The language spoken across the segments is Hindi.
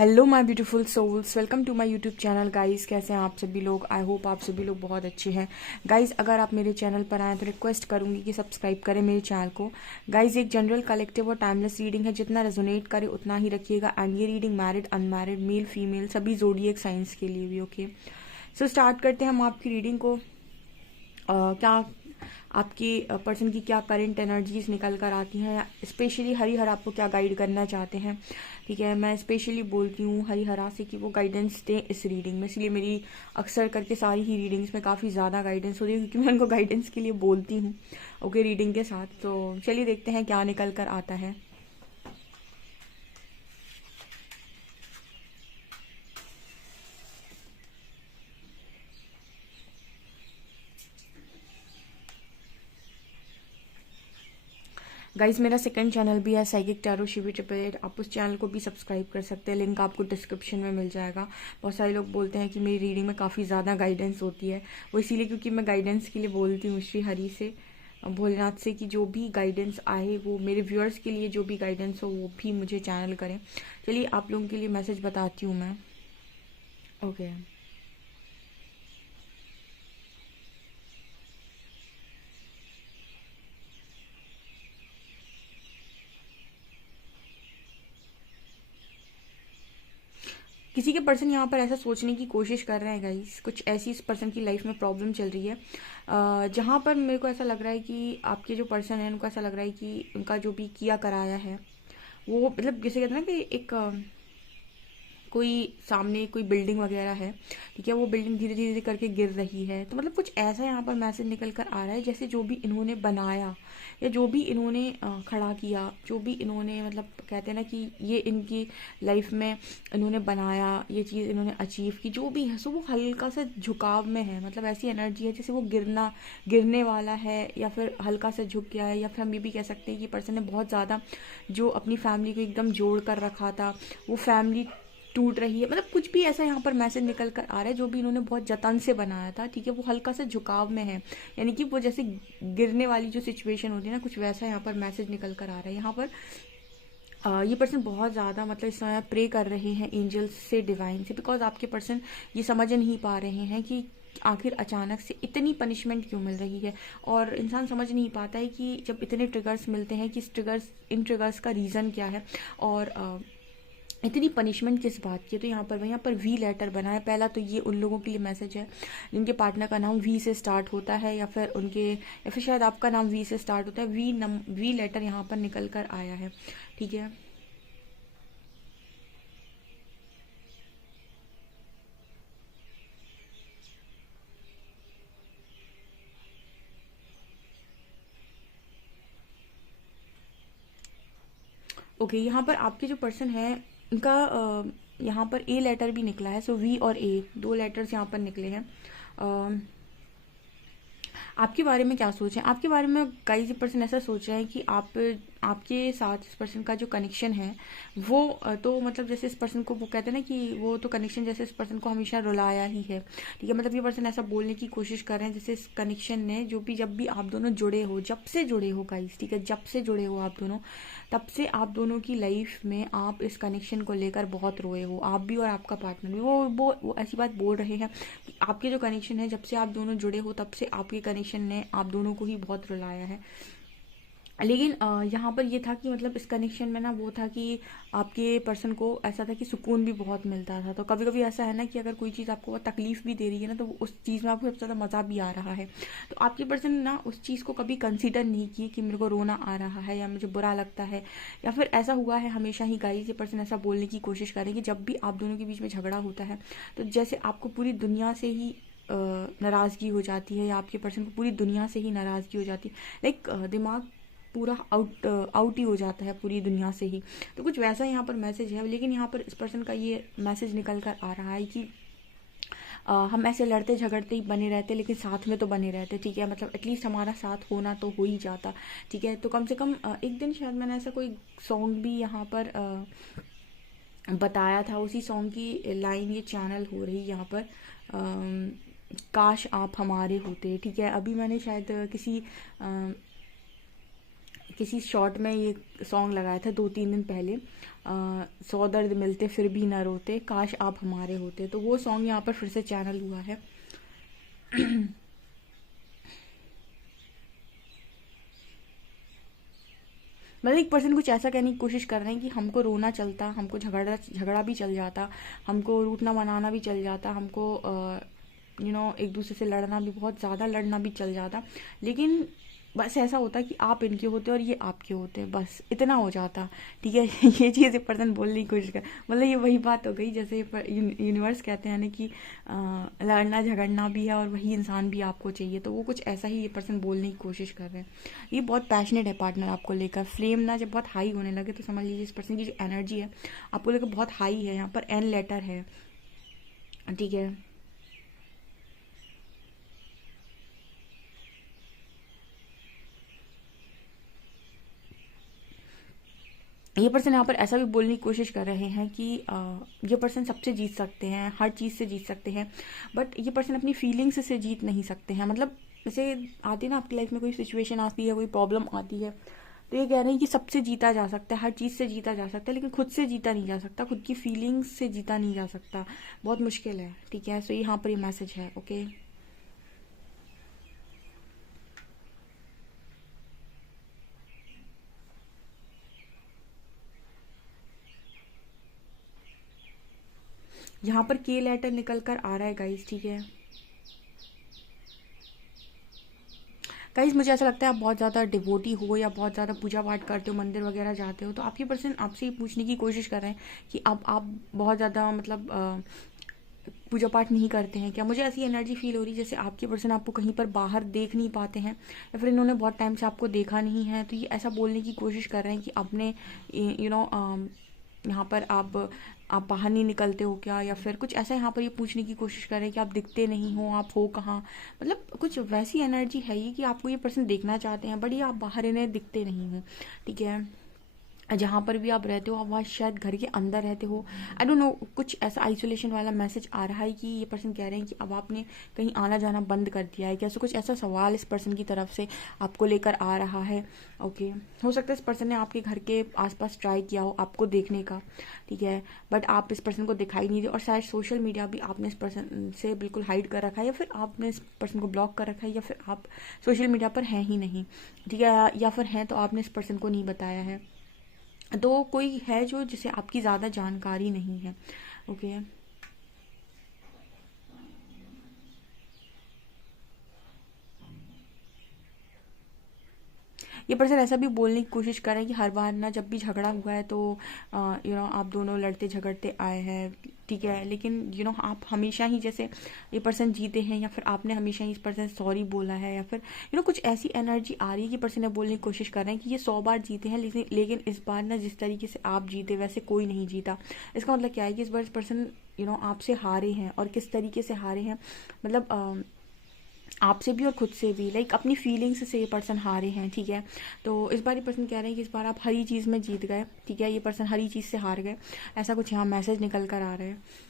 Hello my beautiful souls, welcome to my YouTube channel. Guys, कैसे हैं आप सभी लोग? आई होप आप सभी लोग बहुत अच्छे हैं। गाइस, अगर आप मेरे चैनल पर आएँ तो रिक्वेस्ट करूंगी कि सब्सक्राइब करें मेरे चैनल को। गाइस, एक जनरल कलेक्टिव और टाइमलेस रीडिंग है, जितना रेजोनेट करे उतना ही रखिएगा। एंड ये reading married, unmarried, male, female सभी जोडिएक साइंस के लिए भी। ओके, सो स्टार्ट करते हैं हम आपकी रीडिंग को। क्या आपके पर्सन की क्या करंट एनर्जीज निकल कर आती हैं, या स्पेशली हरिहर आपको क्या गाइड करना चाहते हैं। ठीक है, मैं स्पेशली बोलती हूँ हरिहरा से कि वो गाइडेंस दें इस रीडिंग में, इसलिए मेरी अक्सर करके सारी ही रीडिंग्स में काफ़ी ज़्यादा गाइडेंस होती है, क्योंकि मैं उनको गाइडेंस के लिए बोलती हूँ। ओके, रीडिंग के साथ तो चलिए देखते हैं क्या निकल कर आता है। गाइज, मेरा सेकंड चैनल भी है साइकिक टैरो शिवी ट्रिपल। आप उस चैनल को भी सब्सक्राइब कर सकते हैं, लिंक आपको डिस्क्रिप्शन में मिल जाएगा। बहुत सारे लोग बोलते हैं कि मेरी रीडिंग में काफ़ी ज़्यादा गाइडेंस होती है, वो इसीलिए क्योंकि मैं गाइडेंस के लिए बोलती हूँ श्री हरि से, भोलेनाथ से, कि जो भी गाइडेंस आए वो मेरे व्यूअर्स के लिए, जो भी गाइडेंस हो वो भी मुझे चैनल करें। चलिए आप लोगों के लिए मैसेज बताती हूँ मैं। ओके, किसी के पर्सन यहाँ पर ऐसा सोचने की कोशिश कर रहे हैं। गाइस, कुछ ऐसी इस पर्सन की लाइफ में प्रॉब्लम चल रही है, जहाँ पर मेरे को ऐसा लग रहा है कि आपके जो पर्सन है उनको ऐसा लग रहा है कि उनका जो भी किया कराया है वो, मतलब जैसे कहते हैं ना कि एक कोई सामने कोई बिल्डिंग वगैरह है, ठीक है, वो बिल्डिंग धीरे धीरे करके गिर रही है, तो मतलब कुछ ऐसा यहाँ पर मैसेज निकल कर आ रहा है, जैसे जो भी इन्होंने बनाया या जो भी इन्होंने खड़ा किया, जो भी इन्होंने, मतलब कहते हैं ना कि ये इनकी लाइफ में इन्होंने बनाया, ये चीज़ इन्होंने अचीव की, जो भी है सो वो हल्का सा झुकाव में है। मतलब ऐसी एनर्जी है जैसे वो गिरने वाला है, या फिर हल्का सा झुक गया है, या फिर हम ये भी कह सकते हैं कि पर्सन ने बहुत ज़्यादा जो अपनी फैमिली को एकदम जोड़ कर रखा था, वो फैमिली टूट रही है। मतलब कुछ भी ऐसा यहाँ पर मैसेज निकल कर आ रहा है, जो भी इन्होंने बहुत जतन से बनाया था, ठीक है, वो हल्का सा झुकाव में है, यानी कि वो जैसे गिरने वाली जो सिचुएशन होती है ना, कुछ वैसा यहाँ पर मैसेज निकल कर आ रहा है। यहाँ पर ये पर्सन बहुत ज़्यादा, मतलब इस समय प्रे कर रहे हैं एंजल्स से, डिवाइन से, बिकॉज आपके पर्सन ये समझ नहीं पा रहे हैं कि आखिर अचानक से इतनी पनिशमेंट क्यों मिल रही है। और इंसान समझ नहीं पाता है कि जब इतने ट्रिगर्स मिलते हैं कि इन ट्रिगर्स का रीज़न क्या है, और इतनी पनिशमेंट किस बात की है। तो यहाँ पर वी लेटर बना है। पहला तो ये उन लोगों के लिए मैसेज है जिनके पार्टनर का नाम वी से स्टार्ट होता है, या फिर उनके, या फिर शायद आपका नाम वी से स्टार्ट होता है। वी लेटर यहाँ पर निकल कर आया है, ठीक है। ओके, यहाँ पर आपके जो पर्सन है उनका यहाँ पर ए लेटर भी निकला है। सो वी और ए, दो लेटर्स यहाँ पर निकले हैं। आपके बारे में क्या सोच रहे हैं? आपके बारे में कई पर्सन ऐसा सोच रहे हैं कि आपके साथ इस पर्सन का जो कनेक्शन है वो तो मतलब जैसे इस पर्सन को, वो कहते हैं ना कि वो तो कनेक्शन जैसे इस पर्सन को हमेशा रुलाया ही है, ठीक है। मतलब ये पर्सन ऐसा बोलने की कोशिश कर रहे हैं जैसे इस कनेक्शन ने, जो भी, जब भी आप दोनों जुड़े हो, जब से जुड़े हो गाइस, ठीक है, जब से जुड़े हो आप दोनों, तब से आप दोनों की लाइफ में आप इस कनेक्शन को लेकर बहुत रोए हो, आप भी और आपका पार्टनर भी। वो ऐसी बात बोल रहे हैं कि आपके जो कनेक्शन है, जब से आप दोनों जुड़े हो तब से आपके कनेक्शन ने आप दोनों को ही बहुत रुलाया है। लेकिन यहाँ पर ये था कि मतलब इस कनेक्शन में ना वो था कि आपके पर्सन को ऐसा था कि सुकून भी बहुत मिलता था। तो कभी कभी ऐसा है ना कि अगर कोई चीज़ आपको बहुत तकलीफ भी दे रही है ना, तो उस चीज़ में आपको सबसे ज़्यादा मज़ा भी आ रहा है। तो आपके पर्सन ना उस चीज़ को कभी कंसिडर नहीं किए कि मेरे को रोना आ रहा है या मुझे बुरा लगता है, या फिर ऐसा हुआ है हमेशा ही गाइस, ये पर्सन ऐसा बोलने की कोशिश करें कि जब भी आप दोनों के बीच में झगड़ा होता है, तो जैसे आपको पूरी दुनिया से ही नाराज़गी हो जाती है, या आपके पर्सन को पूरी दुनिया से ही नाराज़गी हो जाती है। लाइक दिमाग पूरा आउट ही हो जाता है पूरी दुनिया से ही। तो कुछ वैसा यहाँ पर मैसेज है। लेकिन यहाँ पर इस पर्सन का ये मैसेज निकल कर आ रहा है कि हम ऐसे लड़ते झगड़ते ही बने रहते, लेकिन साथ में तो बने रहते, ठीक है। मतलब एटलीस्ट हमारा साथ होना तो हो ही जाता, ठीक है। तो कम से कम एक दिन शायद मैंने ऐसा कोई सॉन्ग भी यहाँ पर बताया था, उसी सॉन्ग की लाइन ये चैनल हो रही यहाँ पर। काश आप हमारे होते, ठीक है। अभी मैंने शायद किसी शॉर्ट में ये सॉन्ग लगाया था 2-3 दिन पहले, 100 दर्द मिलते फिर भी न रोते, काश आप हमारे होते। तो वो सॉन्ग यहाँ पर फिर से चैनल हुआ है। मतलब एक पर्सन कुछ ऐसा कहने की कोशिश कर रहे हैं कि हमको रोना चलता, हमको झगड़ा झगड़ा भी चल जाता, हमको रूठना मनाना भी चल जाता, हमको एक दूसरे से लड़ना भी, बहुत ज़्यादा लड़ना भी चल जाता, लेकिन बस ऐसा होता कि आप इनके होते और ये आपके होते, बस इतना हो जाता। ठीक है। ये चीज़ एक पर्सन बोलने की कोशिश कर, मतलब ये वही बात हो गई जैसे यूनिवर्स कहते हैं ना कि लड़ना झगड़ना भी है और वही इंसान भी आपको चाहिए, तो वो कुछ ऐसा ही ये पर्सन बोलने की कोशिश कर रहे हैं। ये बहुत पैशनेट है पार्टनर आपको लेकर। फ्लेम ना जब बहुत हाई होने लगे तो समझ लीजिए इस पर्सन की जो एनर्जी है आपको लेकर बहुत हाई है। यहाँ पर एन लेटर है, ठीक है। ये पर्सन यहाँ पर ऐसा भी बोलने की कोशिश कर रहे हैं कि ये पर्सन सबसे जीत सकते हैं, हर चीज़ से जीत सकते हैं, बट ये पर्सन अपनी फीलिंग्स से जीत नहीं सकते हैं। मतलब जैसे आती है ना आपकी लाइफ में कोई सिचुएशन आती है, कोई प्रॉब्लम आती है, तो ये कह रहे हैं कि सबसे जीता जा सकता है, हर चीज़ से जीता जा सकता है, लेकिन खुद से जीता नहीं जा सकता, खुद की फीलिंग्स से जीता नहीं जा सकता, बहुत मुश्किल है। ठीक है, सो यहाँ पर ये मैसेज है। ओके, यहाँ पर के लेटर निकल कर आ रहा है गाइस। ठीक है गाइस, मुझे ऐसा लगता है आप बहुत ज़्यादा डिवोटी हो या बहुत ज़्यादा पूजा पाठ करते हो, मंदिर वगैरह जाते हो, तो आपकी पर्सन आपसे ये पूछने की कोशिश कर रहे हैं कि अब आप बहुत ज़्यादा मतलब पूजा पाठ नहीं करते हैं क्या। मुझे ऐसी एनर्जी फील हो रही है जैसे आपके पर्सन आपको कहीं पर बाहर देख नहीं पाते हैं, या फिर इन्होंने बहुत टाइम से आपको देखा नहीं है, तो ये ऐसा बोलने की कोशिश कर रहे हैं कि अपने यहाँ पर आप बाहर नहीं निकलते हो क्या, या फिर कुछ ऐसा यहाँ पर ये पूछने की कोशिश कर रहे हैं कि आप दिखते नहीं हो, आप हो कहाँ। मतलब कुछ वैसी एनर्जी है ये कि आपको ये पर्सन देखना चाहते हैं, बट ये आप बाहर इन्हें दिखते नहीं हो। ठीक है, जहाँ पर भी आप रहते हो आप वहाँ शायद घर के अंदर रहते हो, आई डोंट नो, कुछ ऐसा आइसोलेशन वाला मैसेज आ रहा है कि ये पर्सन कह रहे हैं कि अब आपने कहीं आना जाना बंद कर दिया है क्या। सो कुछ ऐसा सवाल इस पर्सन की तरफ से आपको लेकर आ रहा है। ओके, हो सकता है इस पर्सन ने आपके घर के आसपास ट्राई किया हो आपको देखने का, ठीक है, बट आप इस पर्सन को दिखाई नहीं दे, और शायद सोशल मीडिया भी आपने इस पर्सन से बिल्कुल हाइड कर रखा है, या फिर आपने इस पर्सन को ब्लॉक कर रखा है, या फिर आप सोशल मीडिया पर हैं ही नहीं। ठीक है, या फिर हैं तो आपने इस पर्सन को नहीं बताया है, तो कोई है जो जिसे आपकी ज़्यादा जानकारी नहीं है। ओके, ये पर्सन ऐसा भी बोलने की कोशिश कर रहे हैं कि हर बार ना जब भी झगड़ा हुआ है तो आप दोनों लड़ते झगड़ते आए हैं, ठीक है, लेकिन आप हमेशा ही जैसे ये पर्सन जीते हैं, या फिर आपने हमेशा ही इस पर्सन से सॉरी बोला है, या फिर कुछ ऐसी एनर्जी आ रही है कि पर्सन बोलने की कोशिश कर रहे हैं कि ये 100 बार जीते हैं, लेकिन इस बार ना जिस तरीके से आप जीते वैसे कोई नहीं जीता। इसका मतलब क्या है कि इस बार इस पर्सन आपसे हारे हैं, और किस तरीके से हारे हैं, मतलब आपसे भी और खुद से भी, लाइक अपनी फीलिंग्स से ये पर्सन हारे हैं। ठीक है, तो इस बार ये पर्सन कह रहे हैं कि इस बार आप हरी चीज़ में जीत गए, ठीक है, ये पर्सन हरी चीज़ से हार गए, ऐसा कुछ यहाँ मैसेज निकल कर आ रहा है।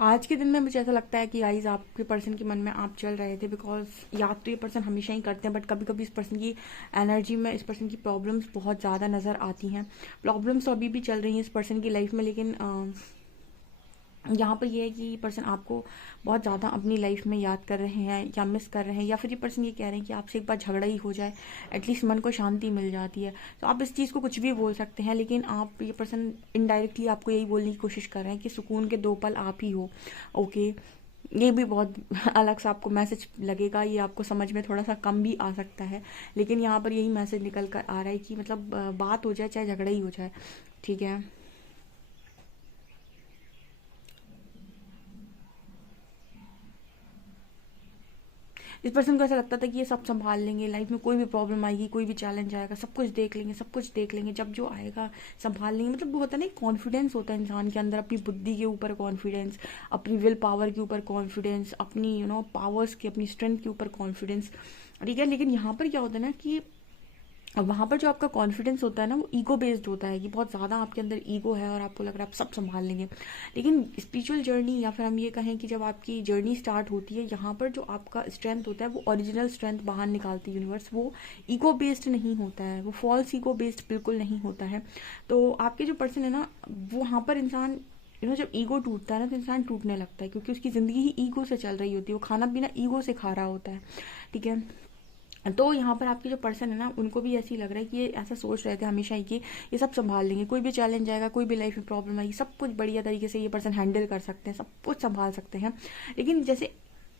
आज के दिन में मुझे ऐसा लगता है कि गाइज आपके पर्सन के मन में आप चल रहे थे, बिकॉज याद तो ये पर्सन हमेशा ही करते हैं, बट कभी कभी इस पर्सन की एनर्जी में इस पर्सन की प्रॉब्लम्स बहुत ज़्यादा नज़र आती हैं। प्रॉब्लम्स तो अभी भी चल रही हैं इस पर्सन की लाइफ में, लेकिन यहाँ पर ये है कि पर्सन आपको बहुत ज़्यादा अपनी लाइफ में याद कर रहे हैं या मिस कर रहे हैं, या फिर ये पर्सन ये कह रहे हैं कि आपसे एक बार झगड़ा ही हो जाए, एटलीस्ट मन को शांति मिल जाती है। तो आप इस चीज़ को कुछ भी बोल सकते हैं, लेकिन आप ये पर्सन इनडायरेक्टली आपको यही बोलने की कोशिश कर रहे हैं कि सुकून के 2 पल आप ही हो। ओके, ये भी बहुत अलग सा आपको मैसेज लगेगा, ये आपको समझ में थोड़ा सा कम भी आ सकता है, लेकिन यहाँ पर यही मैसेज निकल कर आ रहा है कि मतलब बात हो जाए चाहे झगड़ा ही हो जाए। ठीक है, इस पर्सन को ऐसा लगता था कि ये सब संभाल लेंगे, लाइफ में कोई भी प्रॉब्लम आएगी, कोई भी चैलेंज आएगा, सब कुछ देख लेंगे, सब कुछ देख लेंगे, जब जो आएगा संभाल लेंगे। मतलब वो होता है ना, कॉन्फिडेंस होता है इंसान के अंदर, अपनी बुद्धि के ऊपर कॉन्फिडेंस, अपनी विल पावर के ऊपर कॉन्फिडेंस, अपनी पावर्स की, अपनी स्ट्रेंथ के ऊपर कॉन्फिडेंस, ठीक है। लेकिन यहाँ पर क्या होता है ना कि वहाँ पर जो आपका कॉन्फिडेंस होता है ना, वो ईगो बेस्ड होता है कि बहुत ज़्यादा आपके अंदर ईगो है और आपको लग रहा है आप सब संभाल लेंगे। लेकिन स्पिरिचुअल जर्नी, या फिर हम ये कहें कि जब आपकी जर्नी स्टार्ट होती है, यहाँ पर जो आपका स्ट्रेंथ होता है वो ओरिजिनल स्ट्रेंथ बाहर निकालती है यूनिवर्स। वो ईगो बेस्ड नहीं होता है, वो फॉल्स ईगो बेस्ड बिल्कुल नहीं होता है। तो आपके जो पर्सन है ना, वो वहाँ पर इंसान जब ईगो टूटता है ना, तो इंसान टूटने लगता है, क्योंकि उसकी ज़िंदगी ही ईगो से चल रही होती है, वो खाना पीना ईगो से खा रहा होता है, ठीक है। तो यहाँ पर आपके जो पर्सन है ना, उनको भी ऐसे ही लग रहा है कि ये ऐसा सोच रहे थे हमेशा ही कि ये सब संभाल लेंगे, कोई भी चैलेंज आएगा, कोई भी लाइफ में प्रॉब्लम आएगी, सब कुछ बढ़िया तरीके से ये पर्सन हैंडल कर सकते हैं, सब कुछ संभाल सकते हैं। लेकिन जैसे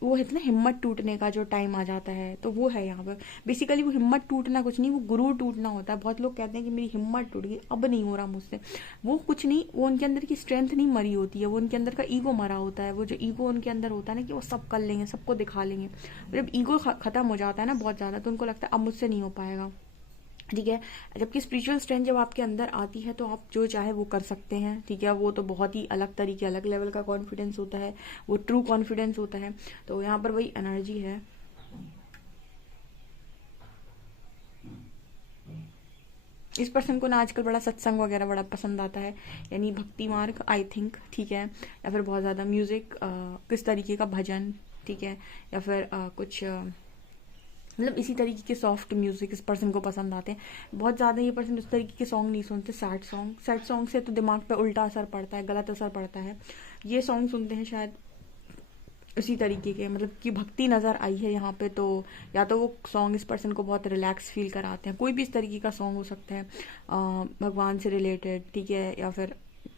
वो है ना, हिम्मत टूटने का जो टाइम आ जाता है, तो वो है यहाँ पर बेसिकली। वो हिम्मत टूटना कुछ नहीं, वो गुरूर टूटना होता है। बहुत लोग कहते हैं कि मेरी हिम्मत टूट गई, अब नहीं हो रहा मुझसे। वो कुछ नहीं, वो उनके अंदर की स्ट्रेंथ नहीं मरी होती है, वो उनके अंदर का ईगो मरा होता है। वो जो ईगो उनके अंदर होता है ना, कि वो सब कर लेंगे, सबको दिखा लेंगे। जब ईगो खत्म हो जाता है ना बहुत ज़्यादा, तो उनको लगता है अब मुझसे नहीं हो पाएगा, ठीक है। जबकि स्पिरिचुअल स्ट्रेंथ जब आपके अंदर आती है, तो आप जो चाहे वो कर सकते हैं, ठीक है। वो तो बहुत ही अलग तरीके, अलग लेवल का कॉन्फिडेंस होता है, वो ट्रू कॉन्फिडेंस होता है। तो यहाँ पर वही एनर्जी है। इस पर्सन को ना आजकल बड़ा सत्संग वगैरह बड़ा पसंद आता है, यानी भक्ति मार्ग, आई थिंक, ठीक है। या फिर बहुत ज़्यादा म्यूज़िक, किस तरीके का भजन, ठीक है। या फिर कुछ मतलब इसी तरीके के सॉफ्ट म्यूजिक इस पर्सन को पसंद आते हैं बहुत ज़्यादा। ये पर्सन उस तरीके के सॉन्ग नहीं सुनते, सैड सॉन्ग से तो दिमाग पे उल्टा असर पड़ता है, गलत असर पड़ता है। ये सॉन्ग सुनते हैं शायद उसी तरीके के, मतलब कि भक्ति नज़र आई है यहाँ पे, तो या तो वो सॉन्ग इस पर्सन को बहुत रिलैक्स फील कराते हैं। कोई भी इस तरीके का सॉन्ग हो सकता है भगवान से रिलेटेड, ठीक है। या फिर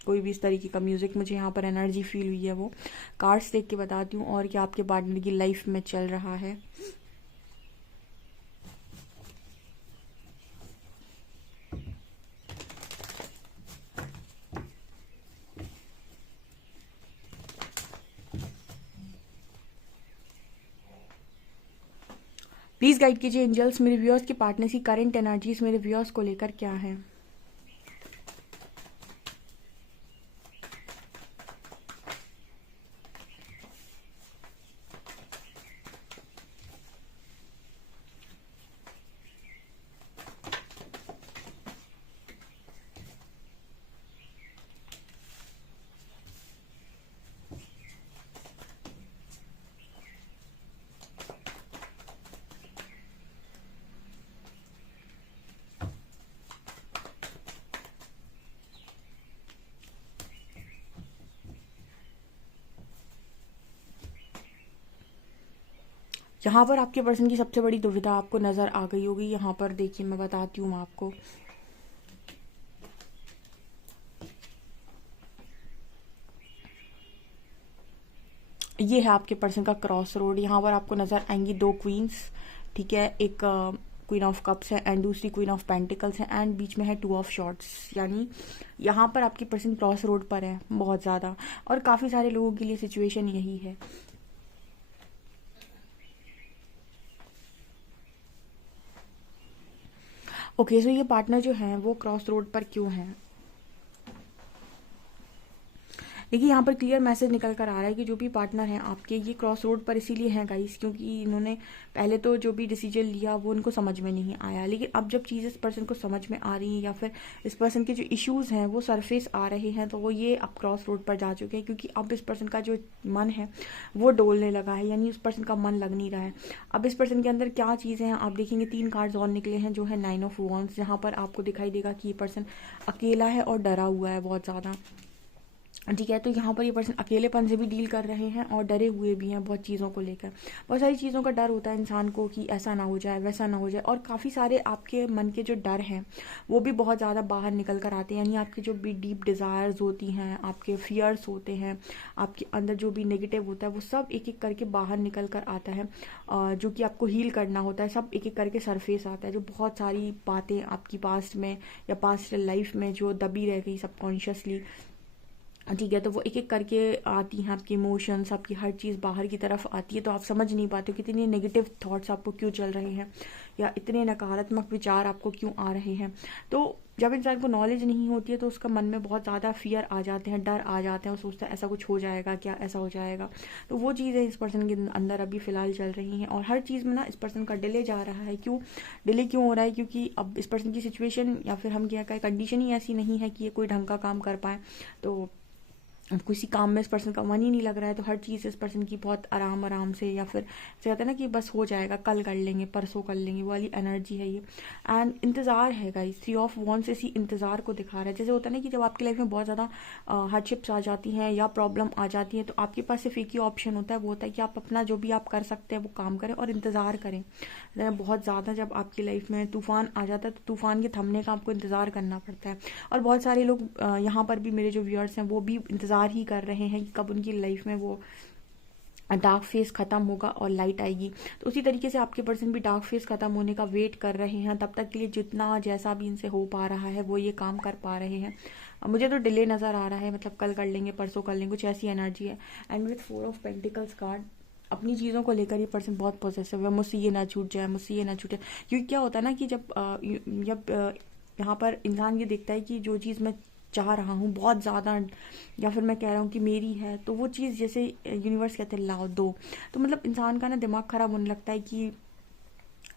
कोई भी इस तरीके का म्यूज़िक, मुझे यहाँ पर एनर्जी फील हुई है। वो कार्ड्स देख के बताती हूँ और क्या आपके पार्टनर की लाइफ में चल रहा है। प्लीज़ गाइड कीजिए एंजल्स, मेरे व्यूअर्स की पार्टनर की करंट एनर्जीज मेरे व्यूअर्स को लेकर क्या है। यहाँ पर आपके पर्सन की सबसे बड़ी दुविधा आपको नज़र आ गई होगी। यहाँ पर देखिए, मैं बताती हूँ आपको। ये है आपके पर्सन का क्रॉस रोड। यहाँ पर आपको नज़र आएंगी दो क्वींस, ठीक है। एक क्वीन ऑफ कप्स है एंड दूसरी क्वीन ऑफ पेंटिकल्स है, एंड बीच में है टू ऑफ शॉर्ट्स। यानी यहाँ पर आपकी पर्सन क्रॉस रोड पर है बहुत ज़्यादा, और काफ़ी सारे लोगों के लिए सिचुएशन यही है। ओके, सो ये पार्टनर जो है वो क्रॉस रोड पर क्यों है? देखिए, यहाँ पर क्लियर मैसेज निकल कर आ रहा है कि जो भी पार्टनर हैं आपके, ये क्रॉस रोड पर इसीलिए हैं गाइस, क्योंकि इन्होंने पहले तो जो भी डिसीजन लिया वो उनको समझ में नहीं आया। लेकिन अब जब चीज़ें इस पर्सन को समझ में आ रही हैं, या फिर इस पर्सन के जो इश्यूज़ हैं वो सरफेस आ रहे हैं, तो वो ये अब क्रॉस रोड पर जा चुके हैं। क्योंकि अब इस पर्सन का जो मन है वो डोलने लगा है, यानी उस पर्सन का मन लग नहीं रहा है। अब इस पर्सन के अंदर क्या चीज़ें हैं आप देखेंगे, 3 कार्ड्स और निकले हैं, जो है 9 ऑफ वॉन्ड्स। जहाँ पर आपको दिखाई देगा कि ये पर्सन अकेला है और डरा हुआ है बहुत ज़्यादा, ठीक है। तो यहाँ पर ये पर्सन अकेलेपन से भी डील कर रहे हैं और डरे हुए भी हैं बहुत चीज़ों को लेकर। बहुत सारी चीज़ों का डर होता है इंसान को कि ऐसा ना हो जाए, वैसा ना हो जाए, और काफ़ी सारे आपके मन के जो डर हैं वो भी बहुत ज़्यादा बाहर निकल कर आते हैं। यानी आपकी जो भी डीप डिज़ायर्स होती हैं, आपके फियर्स होते हैं, आपके अंदर जो भी नेगेटिव होता है, वो सब एक एक करके बाहर निकल कर आता है, जो कि आपको हील करना होता है। सब एक एक करके सरफेस आता है, जो बहुत सारी बातें आपकी पास्ट में या पास्ट लाइफ में जो दबी रह गई सबकॉन्शियसली, ठीक है, तो वो एक एक करके आती हैं, आपके इमोशंस, आपकी हर चीज़ बाहर की तरफ आती है, तो आप समझ नहीं पाते हो कितने नेगेटिव थॉट्स आपको क्यों चल रहे हैं या इतने नकारात्मक विचार आपको क्यों आ रहे हैं। तो जब इंसान को नॉलेज नहीं होती है तो उसका मन में बहुत ज़्यादा फियर आ जाते हैं, डर आ जाते हैं, वो सोचता है ऐसा कुछ हो जाएगा क्या, ऐसा हो जाएगा। तो वो चीज़ें इस पर्सन के अंदर अभी फ़िलहाल चल रही हैं, और हर चीज़ में ना इस पर्सन का डिले जा रहा है। क्यों डिले क्यों हो रहा है? क्योंकि अब इस पर्सन की सिचुएशन या फिर हम क्या कहें, कंडीशन ही ऐसी नहीं है कि ये कोई ढंग का काम कर पाए। तो अब किसी काम में इस पर्सन का मन ही नहीं लग रहा है, तो हर चीज़ इस पर्सन की बहुत आराम आराम से, या फिर जैसे कहते हैं ना कि बस हो जाएगा, कल कर लेंगे, परसों कर लेंगे, वो वाली एनर्जी है ये। एंड इंतज़ार है गाइस, 3 ऑफ वॉन्ड्स इसी इंतज़ार को दिखा रहा है। जैसे होता है ना कि जब आपकी लाइफ में बहुत ज़्यादा हार्डशिप्स आ जाती हैं या प्रॉब्लम आ जाती है, तो आपके पास सिर्फ एक ही ऑप्शन होता है, वो होता है कि आप अपना जो भी आप कर सकते हैं वो काम करें और इंतज़ार करें। बहुत ज़्यादा जब आपकी लाइफ में तूफ़ान आ जाता है तो तूफ़ान के थमने का आपको इंतज़ार करना पड़ता है। और बहुत सारे लोग यहाँ पर भी, मेरे जो व्यूअर्स हैं वो भी इंतज़ार ही कर रहे हैं कि कब उनकी लाइफ में वो डार्क फेस ख़त्म होगा और लाइट आएगी। तो उसी तरीके से आपके पर्सन भी डार्क फेस ख़त्म होने का वेट कर रहे हैं। तब तक के लिए जितना जैसा भी इनसे हो पा रहा है वो ये काम कर पा रहे हैं। मुझे तो डिले नज़र आ रहा है, मतलब कल कर लेंगे, परसों कर लेंगे, कुछ ऐसी एनर्जी है। And with 4 of pentacles card, अपनी चीज़ों को लेकर ये पर्सन बहुत पॉजिटिव है, मुझसे ये ना छूट जाए, मुझसे ये ना छूटे। क्योंकि क्या होता है ना कि जब यहाँ पर इंसान ये देखता है कि जो चीज़ मैं चाह रहा हूँ बहुत ज़्यादा, या फिर मैं कह रहा हूँ कि मेरी है, तो वो चीज़ जैसे यूनिवर्स कहते हैं लाओ दो, तो मतलब इंसान का ना दिमाग ख़राब होने लगता है कि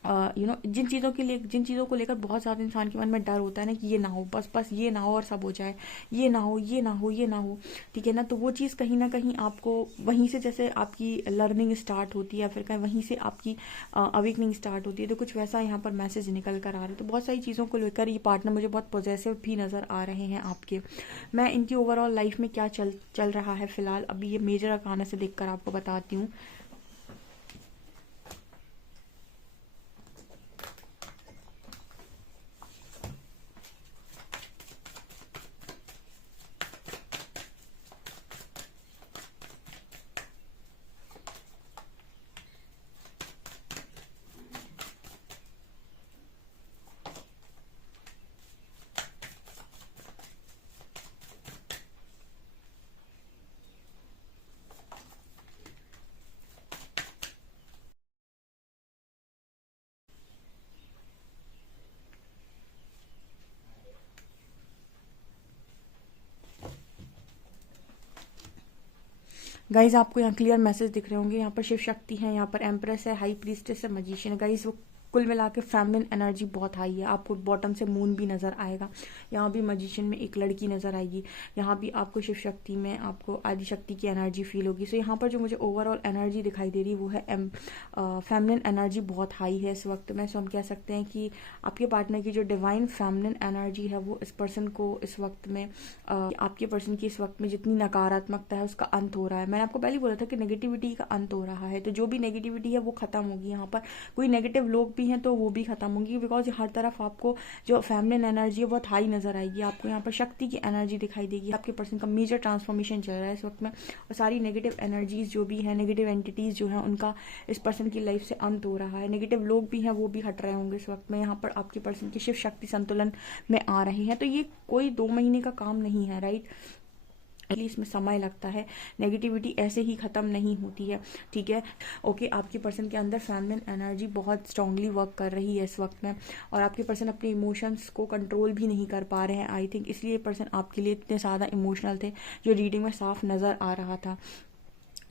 जिन चीज़ों को लेकर बहुत ज़्यादा इंसान के मन में डर होता है ना कि ये ना हो, बस बस ये ना हो और सब हो जाए, ये ना हो, ये ना हो, ये ना हो। ठीक है ना, तो वो चीज़ कहीं ना कहीं आपको वहीं से, जैसे आपकी लर्निंग स्टार्ट होती है, फिर कहीं वहीं से आपकी अवेकनिंग स्टार्ट होती है, तो कुछ वैसा यहाँ पर मैसेज निकल कर आ रहा है। तो बहुत सारी चीज़ों को लेकर ये पार्टनर मुझे बहुत पॉजिटिव भी नज़र आ रहे हैं आपके। मैं इनकी ओवरऑल लाइफ में क्या चल रहा है फ़िलहाल, अभी ये मेजर अरकाना से देखकर आपको बताती हूँ। गाइज आपको यहाँ क्लियर मैसेज दिख रहे होंगे, यहाँ पर शिव शक्ति है, यहाँ पर एम्प्रेस है, हाई प्रीस्टेस है, मजिशियन है। गाइज वो कुल मिला के फेमिनिन एनर्जी बहुत हाई है। आपको बॉटम से मून भी नज़र आएगा, यहाँ भी मजिशियन में एक लड़की नज़र आएगी, यहाँ भी आपको शिव शक्ति में आपको आदि शक्ति की एनर्जी फील होगी। सो यहाँ पर जो मुझे ओवरऑल एनर्जी दिखाई दे रही वो है फेमिनिन एनर्जी बहुत हाई है इस वक्त में। सो हम कह सकते हैं कि आपके पार्टनर की जो डिवाइन फेमिनिन एनर्जी है वो इस पर्सन को इस वक्त में आपके पर्सन की इस वक्त में जितनी नकारात्मकता है उसका अंत हो रहा है। मैंने आपको पहले बोला था कि नेगेटिविटी का अंत हो रहा है, तो जो भी नेगेटिविटी है वो खत्म होगी। यहाँ पर कोई नेगेटिव लोग भी हैं तो वो भी खत्म होंगी, बिकॉज हर तरफ आपको जो फेमिनिन एनर्जी है बहुत हाई नजर आएगी। आपको यहाँ पर शक्ति की एनर्जी दिखाई देगी। आपके पर्सन का मेजर ट्रांसफॉर्मेशन चल रहा है इस वक्त में, और सारी नेगेटिव एनर्जीज जो भी है, नेगेटिव एंटिटीज जो है, उनका इस पर्सन की लाइफ से अंत हो रहा है। नेगेटिव लोग भी हैं वो भी हट रहे होंगे इस वक्त में। यहाँ पर आपके पर्सन की शिव शक्ति संतुलन में आ रही है। तो ये कोई 2 महीने का काम नहीं है, राइट। इसमें समय लगता है, नेगेटिविटी ऐसे ही ख़त्म नहीं होती है, ठीक है। ओके, आपके पर्सन के अंदर फेमिनिन एनर्जी बहुत स्ट्रांगली वर्क कर रही है इस वक्त में, और आपके पर्सन अपने इमोशंस को कंट्रोल भी नहीं कर पा रहे हैं आई थिंक, इसलिए पर्सन आपके लिए इतने ज़्यादा इमोशनल थे, जो रीडिंग में साफ नज़र आ रहा था।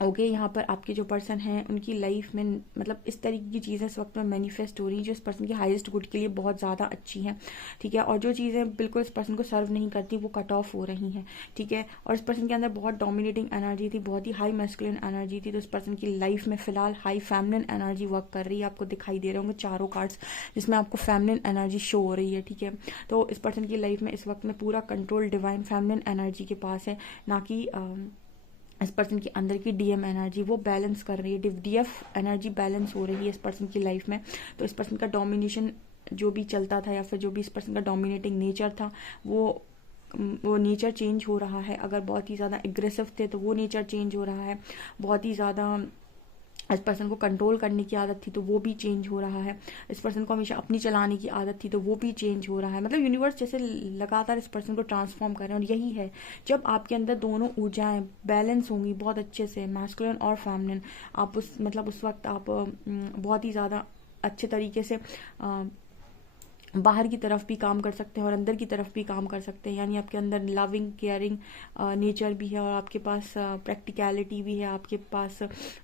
ओके, यहाँ पर आपके जो पर्सन हैं उनकी लाइफ में मतलब इस तरीके की चीज़ें इस वक्त में मैनिफेस्ट हो रही हैं जो इस पर्सन के हाईएस्ट गुड के लिए बहुत ज़्यादा अच्छी हैं, ठीक है। और जो चीज़ें बिल्कुल इस पर्सन को सर्व नहीं करती वो कट ऑफ हो रही हैं, ठीक है। और इस पर्सन के अंदर बहुत डोमिनेटिंग एनर्जी थी, बहुत ही हाई मैस्कुलिन एनर्जी थी, तो इस पर्सन की लाइफ में फ़िलहाल हाई फेमिनिन एनर्जी वर्क कर रही है। आपको दिखाई दे रहे होंगे चारों कार्ड्स जिसमें आपको फेमिनिन एनर्जी शो हो रही है, ठीक है। तो इस पर्सन की लाइफ में इस वक्त में पूरा कंट्रोल डिवाइन फेमिनिन एनर्जी के पास है, ना कि इस पर्सन के अंदर की डीएम एनर्जी वो बैलेंस कर रही है। डीएफ एनर्जी बैलेंस हो रही है इस पर्सन की लाइफ में। तो इस पर्सन का डोमिनेशन जो भी चलता था या फिर जो भी इस पर्सन का डोमिनेटिंग नेचर था वो नेचर चेंज हो रहा है। अगर बहुत ही ज़्यादा एग्रेसिव थे तो वो नेचर चेंज हो रहा है। बहुत ही ज़्यादा इस पर्सन को कंट्रोल करने की आदत थी तो वो भी चेंज हो रहा है, इस पर्सन को हमेशा अपनी चलाने की आदत थी तो वो भी चेंज हो रहा है। मतलब यूनिवर्स जैसे लगातार इस पर्सन को ट्रांसफॉर्म कर रहे हैं। और यही है, जब आपके अंदर दोनों ऊर्जाएं बैलेंस होंगी बहुत अच्छे से, मैस्कुलिन और फेमिनिन, आप उस वक्त आप बहुत ही ज़्यादा अच्छे तरीके से बाहर की तरफ भी काम कर सकते हैं और अंदर की तरफ भी काम कर सकते हैं। यानी आपके अंदर लविंग केयरिंग नेचर भी है और आपके पास प्रैक्टिकलिटी भी है, आपके पास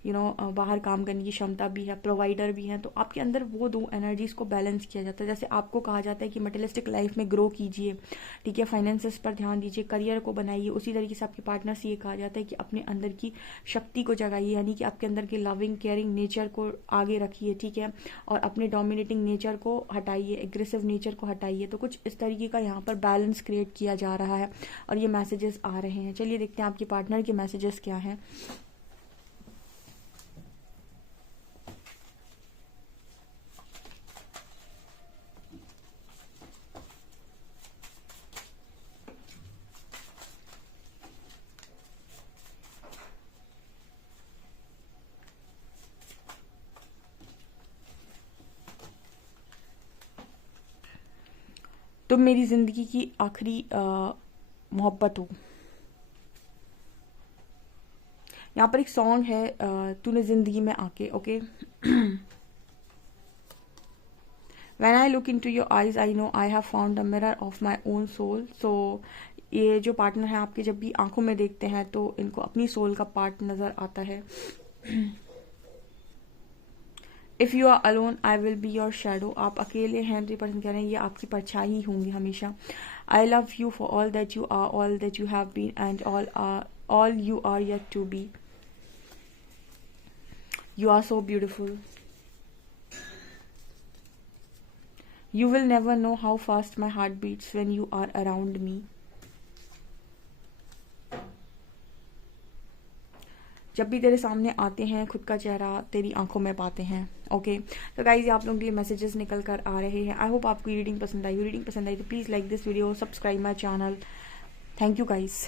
बाहर काम करने की क्षमता भी है, प्रोवाइडर भी है। तो आपके अंदर वो दो एनर्जीज को बैलेंस किया जाता है। जैसे आपको कहा जाता है कि मटेरियलिस्टिक लाइफ में ग्रो कीजिए, ठीक है, फाइनेंसेस पर ध्यान दीजिए, करियर को बनाइए, उसी तरीके से आपके पार्टनर से ये कहा जाता है कि अपने अंदर की शक्ति को जगाइए, यानी कि आपके अंदर के लविंग केयरिंग नेचर को आगे रखिए, ठीक है, और अपने डोमिनेटिंग नेचर को हटाइए, एग्रेसिव नेचर को हटाइए। तो कुछ इस तरीके का यहाँ पर बैलेंस क्रिएट किया जा रहा है और ये मैसेजेस आ रहे हैं। चलिए देखते हैं आपके पार्टनर के मैसेजेस क्या हैं। तुम मेरी जिंदगी की आखिरी मोहब्बत हो। यहाँ पर एक सॉन्ग है, तूने जिंदगी में आके, okay. When I look into your eyes, I know I have found a mirror of my own soul. So ये जो पार्टनर है आपके, जब भी आंखों में देखते हैं तो इनको अपनी सोल का पार्ट नजर आता है। If you are alone I will be your shadow. आप अकेले हैं तो ये पर्सन कह रहे हैं ये आपकी परछाई ही होंगी हमेशा। I love you for all that you are, all that you have been and all you are yet to be. You are so beautiful. You will never know how fast my heart beats when you are around me. जब भी तेरे सामने आते हैं खुद का चेहरा तेरी आंखों में पाते हैं। ओके, तो गाइज आप लोगों के लिए मैसेजेस निकल कर आ रहे हैं। आई होप आपको रीडिंग पसंद आई। रीडिंग पसंद आई तो please like this video, subscribe my channel. Thank you guys.